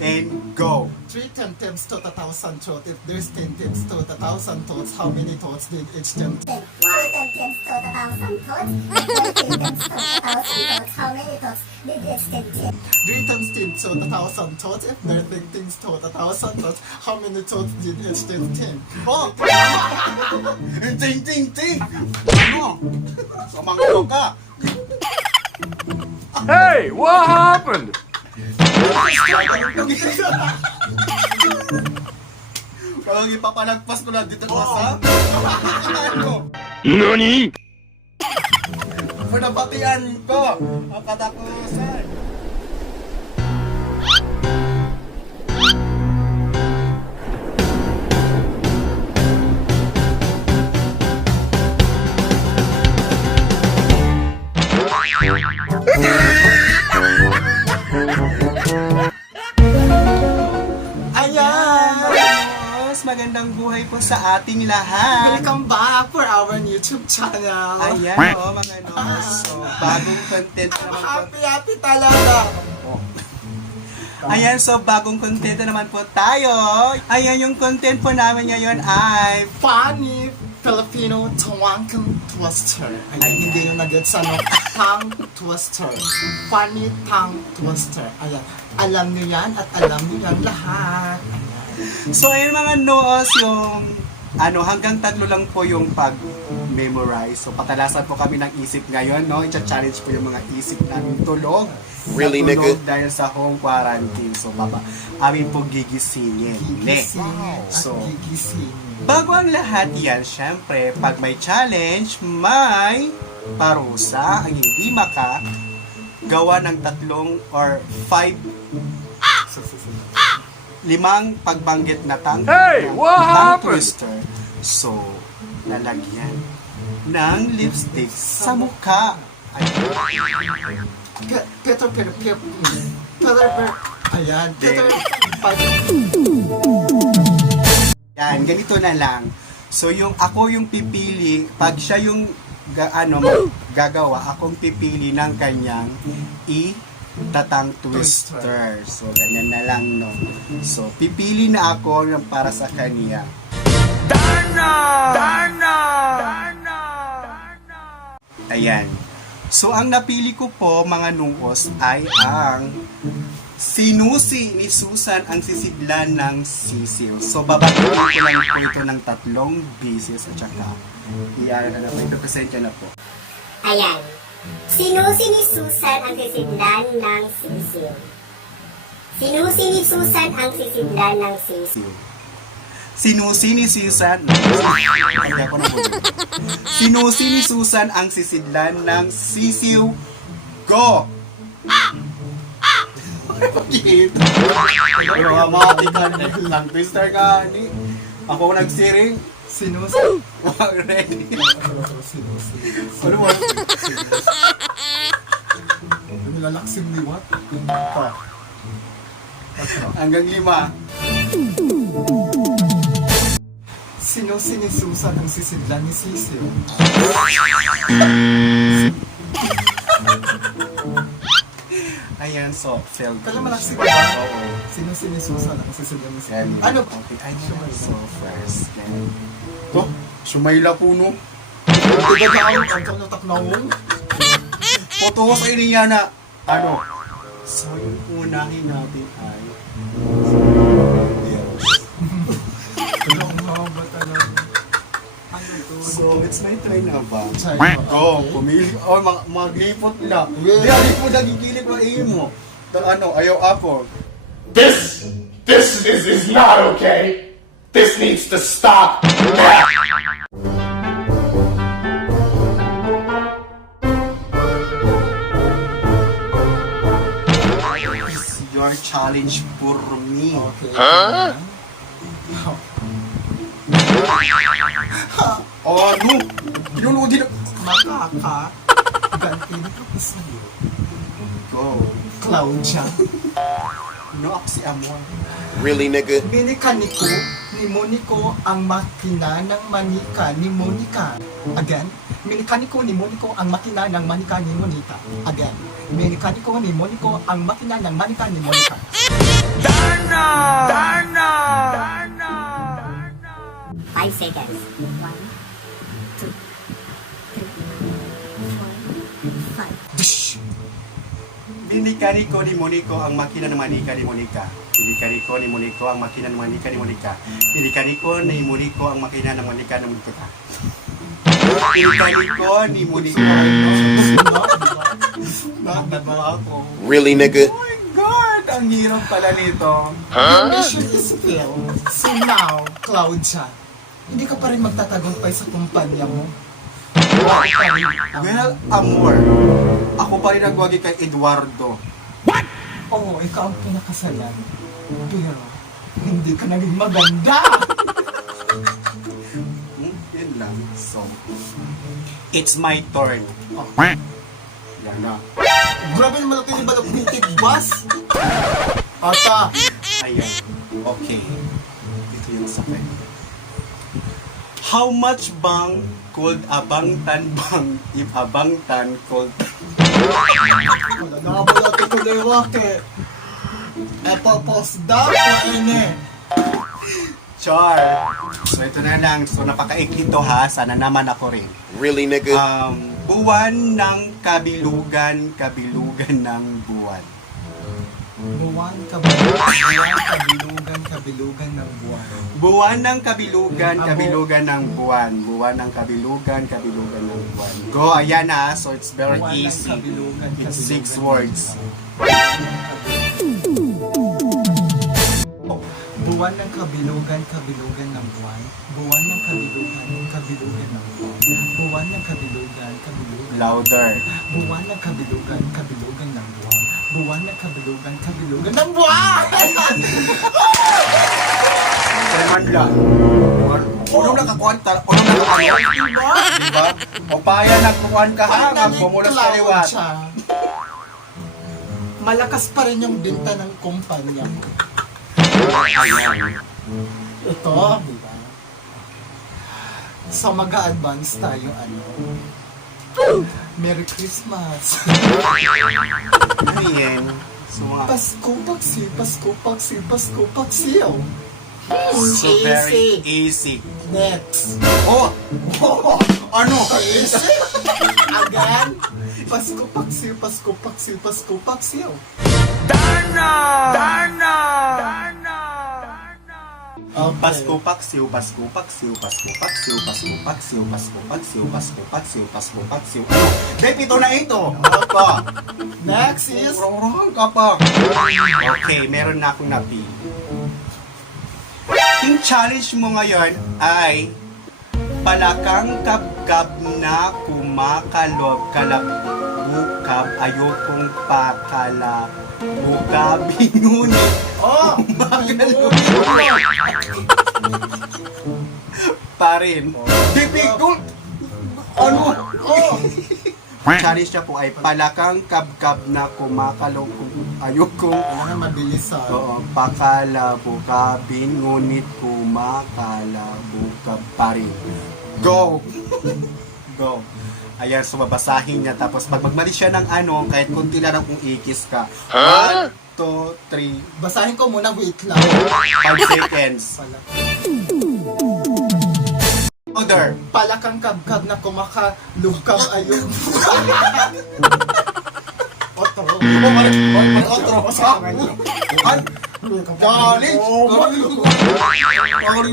and go. 3 times to the 1,000 thoughts. If there's 10 times to the 1,000 thoughts, how many thoughts did each them? 3 times to the 1,000 thoughts. 3 times to the 1,000 thoughts. How many thoughts did each them? 3 times 10 to the 1,000 thoughts. If there are 10 things to the 1,000 thoughts, how many thoughts did each them? 10. Oh! Ting, ting, ting! Ano? Sumangko ka. Hey, what happened? Parang ipapalagpas ko na dito sa ano? NANI? Pinabatian ko ang katapusan. Ayan! Magandang buhay po sa ating lahat. Welcome back for our YouTube channel. Ayan mga nos. So, bagong content I'm naman po. happy talaga. Ayan, so bagong content na naman po tayo. Ayan, yung content po namin ngayon ay Funny Filipino tongue twister. Ayan, hindi nyo nag-get sa no? Tongue twister. Funny tongue twister. Ayan, alam nyo yan at alam nyo yan lahat. so ayun mga noos, yung hanggang 3 lang po yung pag-memorize. So patalasan po kami ng isip ngayon, no? I-challenge po yung mga isip namin tulog. Really, Natulog nigga? dahil sa home quarantine. So amin po gigisingin. Gigising. So, at gigising. bago ang lahat yan, syempre, pag may challenge, may parusa. Ang hindi gawa ng 3 or 5 pagbanggit na Hey, what happened? twister. So, lalagyan ng lipstick sa mukha. Peter. Ayan, Peter. Yan, ganito na lang. So, ako yung pipili, pag siya yung gagawa, akong pipili ng kanyang tatang twister. So, ganyan na lang, no? So, pipili na ako ng para sa kanya. Darna! Ayan. So, ang napili ko po, mga nungos, ay ang sinusi ni Susan ang sisidlan ng sisiw. So, babatuin ko lang po ito ng 3 beses at saka iyan na po. Ito, presensya na po. Ayan. Sinusi ni Susan ang sisidlan ng sisiw. Sinusi ni Susan ang sisidlan ng sisiw. Sinusi ni Susan Hindi ako na po. Sinusi ni Susan ang sisidlan ng sisiw. Go! Bakit? Mga matikan lang twister ka ni. Ako nagsiring. Sinusi. Ready? Sinusi. Ano mo? Nilalaksin ni what? Hanggang 5. Sinusi ni Susan ang sisidlan ni Sisiw. Ayan, so, felt. Kailan malaksin ka ba? Oo. Sinusi ni Susan ang sisidlan ni Sisiw. Yan. Ano? Okay, ayan. So, first. Yan. To, sumayla po, no? Tiga na ang kantong natak na wong. Foto ko sa inyo na, so, yung unahin natin ay, Ang haba talaga. Ano to? so, it's my turn na ba? Chay. Go, pumili. Oh, maglipot na. Hindi, alipot na gigilip na mo. Ayaw ako. This is not okay. This needs to stop now. It's your challenge for me. Okay. Huh? Oh, ano? Di na. Makaka. Ganti na ko sa'yo. Go. Claudia. No, ako si Amor. Really, nigga? Binikani ko ni Monico ang makina ng manika ni Monica. Again, minikani ko ni Monico ang makina ng manika ni Monica. Again, minikani ko ni Monico ang makina ng manika ni Monica. Ilikaniko ni Moniko ang makina ng manika ni Monica. Ilikaniko ni Moniko ang makina ng manika ni Monica. Ilikaniko ni Moniko ang makina ng manika ni Monica. Ilikaniko ni Moniko. Nakatawa ako. Really, nigga? Oh my God! Ang hirap pala nito. Your mission is failed. So now, Claudia, hindi ka pa rin magtatagumpay sa kumpanya mo. Well, amor, ako pa rin nagwagi kay Eduardo. Oo, ikaw ang pinakasalan. Pero, hindi ka naging maganda. Yun lang. So, it's my turn. Yan na. Grabe naman ang tinibalok ni Tigbas. Ata, Ayan. Okay. Ito yung sakit. How much bang could abangtan bang if abangtan could... wala na ba natin tuloy wake. Epopos daw po ene. Char! So ito na lang. So napakaikli to ha. Sana naman ako rin. Really, nigga? Buwan ng kabilugan, kabilugan ng buwan. Buwan, kabilugan, kabilugan ng buwan. Buwan ng kabilugan, kabilugan ng buwan. Buwan ng kabilugan, kabilugan ng buwan. Go, ayan na. So it's very Buwan ng easy. kabilugan, It's 6 kabilugan. words. Buwan ng kabilugan, kabilugan ng buwan. Buwan ng kabilugan, kabilugan ng buwan. Buwan ng kabilugan, kabilugan. Louder. Buwan ng kabilugan, kabilugan ng buwan. Buwan ng kabilugan, kabilugan ng buwan! Kailan lang. Unong nakakuanta, unong nakakuanta. Diba? O paya nagkukuhan ka ha, ang bumulas ka liwat. siya. Malakas pa rin yung binta ng kumpanya mo. Ito, di ba? So mag-a-advance tayo, ano? Merry Christmas! Ano yan? So mga... Pasko, paksiw, Pasko, paksiw, Pasko, paksiw! So very easy. Next! Oh! Ano? Easy! Again! Pasko, paksiw, Pasko, paksiw, Pasko, paksiw! Okay. Pasko paksiw, Pasko paksiw, Pasko paksiw, Pasko paksiw, Pasko paksiw, Pasko paksiw, Pasko paksiw. Ano? Dave, ito na ito. Apa? Next is... Urong ka pa. Okay, meron na akong napili. Yung challenge mo ngayon ay palakang kabgab na kumakalob kalabukab ayokong pakalabukab ngunit Oh! pa rin. Difficult! Ano? Oh! Challenge niya po ay palakang kabgab na kumakalob ayokong Kailangan mabilis sa... oo, pakalabukabin ngunit kumakalabukab pa rin. Go! Go! Ayan, so babasahin niya. Tapos pag magmali siya ng ano, kahit kunti lang kung ikis ka. 1, 2, 3, Basahin ko muna, wait lang. 5 seconds. Order. Palakang kabkab na kumakalukab ayun. Otro. Otro. Galing.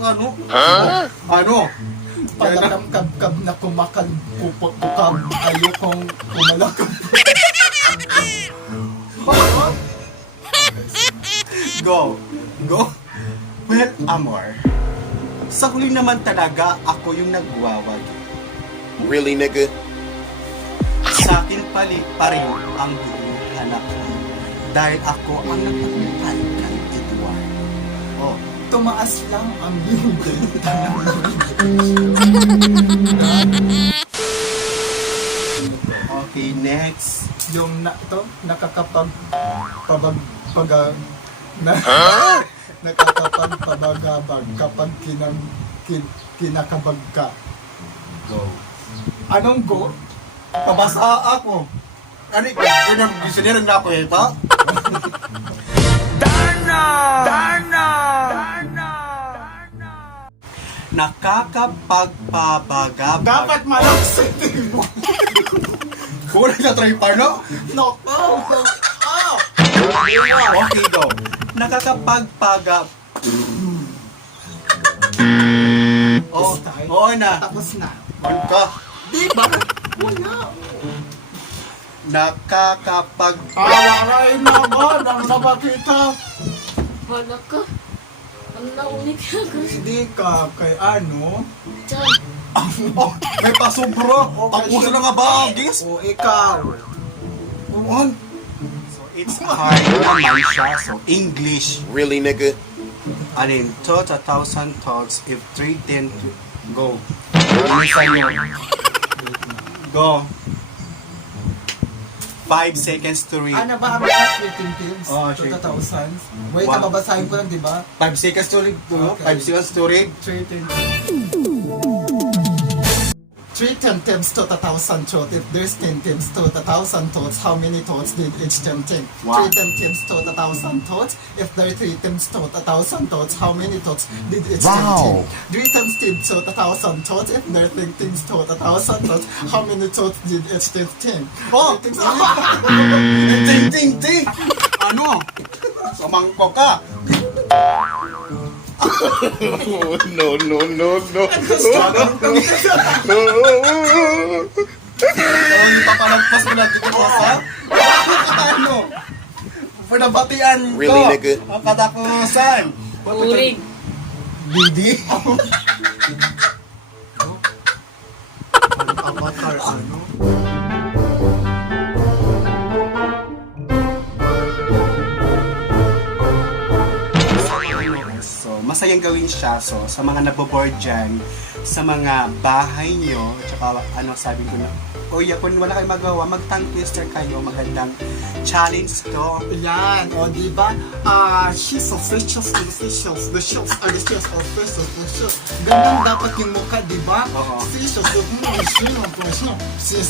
Ano? Ano? Palakang kabkab na kumakalukab ayokong kumalakab. Go. Go. Well, amor. Sa huli naman talaga, ako yung nagwawag. Really, nigga? Sa akin pa rin ang hinahanap ko. Dahil ako ang nagpapakal kay Edward. Oh, Tumaas lang ang binibenta ng okay, next. yung nakakapag nakakapagpabagabag kapag kinakabag ka. Go. Anong go? Pabasa ako. Ano ito? Ganyan, gisinirang na ako ito? Nakakapagpabagabag. Dapat malaksin mo. Kulang na try pa, no? No. Oh. Okay daw. Nakakapagpaga. Oh, oo na. Tapos na. On ka. Di ba? Wala. Nakakapag... Awaray naman ang napakita. Wala ka. Ano na ulit ka? Hindi ka kay ano? Diyan. Oh, may pasobra. Tapusin na nga ba, Gis? O ikaw. On. So, it's hard naman siya. So, English. Really, nigga? Alin, thought 1,000 thoughts if 310 to... Go. Bilisan nyo. Go. 5 seconds to read. Ano ba ang mga creating teams? Oh, shit. 2,000. Wait, One. babasahin ko lang, di ba? 5 seconds to read. Okay. 5 seconds to read. 310 times to 1,000 thoughts. If there's 10 times to 1,000 thoughts, how many thoughts did each them think? Wow. 310 times to 1,000 thoughts. If there are 3 times to 1,000 thoughts, how many thoughts did each them think? 3 times 10 to 1,000 thoughts. If there are 3 things to 1,000 thoughts, how many thoughts did each them think? Oh! Ting, ting, ting! Ano? Sumangko ka. No, no, no, no. Ang papalagpas mo natin ito sa... Ano? Pinabatian ko. Really, nigga? Ang katapusan. Urig. Didi? Avatar, ano? So, masayang gawin siya. So, sa mga naboboard dyan, sa mga bahay nyo, tsaka ano sabi ko na, Uy, kung wala kayong magawa, mag-tongue twister kayo. Magandang challenge to. Yan, o diba? She's officials, officials, the shows are the shows, officials, the shows. Ganun dapat yung mukha, diba? Oo. Officials,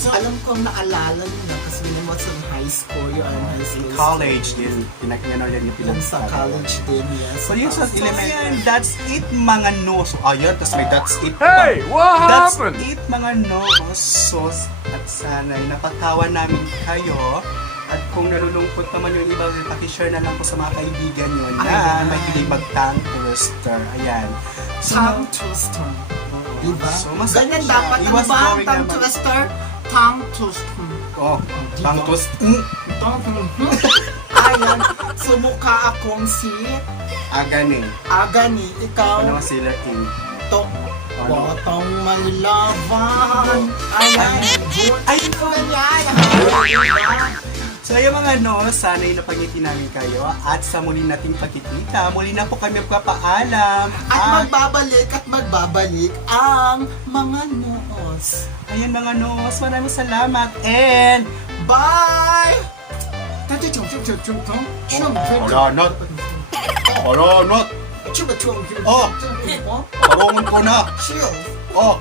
alam ko naalala nyo na kasi when I was in high school, you are in high school. College din. Pinag-ano yan yung Yung sa college din, yes. So yun sa elementary, that's it mga no. So ayun, tapos may that's it pa. Hey, what That's happened? it mga no. So, at sana'y napatawa namin kayo. At kung nalulungkot naman yung iba, pakishare na lang po sa mga kaibigan nyo na Ayan. may hilig mag-tongue twister. Ayan. So, Tongue twister. Diba? So, masaya Ganyan siya. dapat, ano Iwas ba? boring Tongue naman. twister? Tongue twister. oh, tongue twister. Ayan, sumukha akong si Agani. Agani, ikaw. Ano nga sila king? To. Batang may laban. Ayan. Ay, Ganyan. So ayun mga no, sana'y napangiti namin kayo at sa muli nating pagkikita, muli na po kami magpapaalam. At magbabalik ang mga noos. Ayun mga noos, maraming salamat and Bye! Wala not. Wala not. Oh! Parungon ko na. Chill. Oh!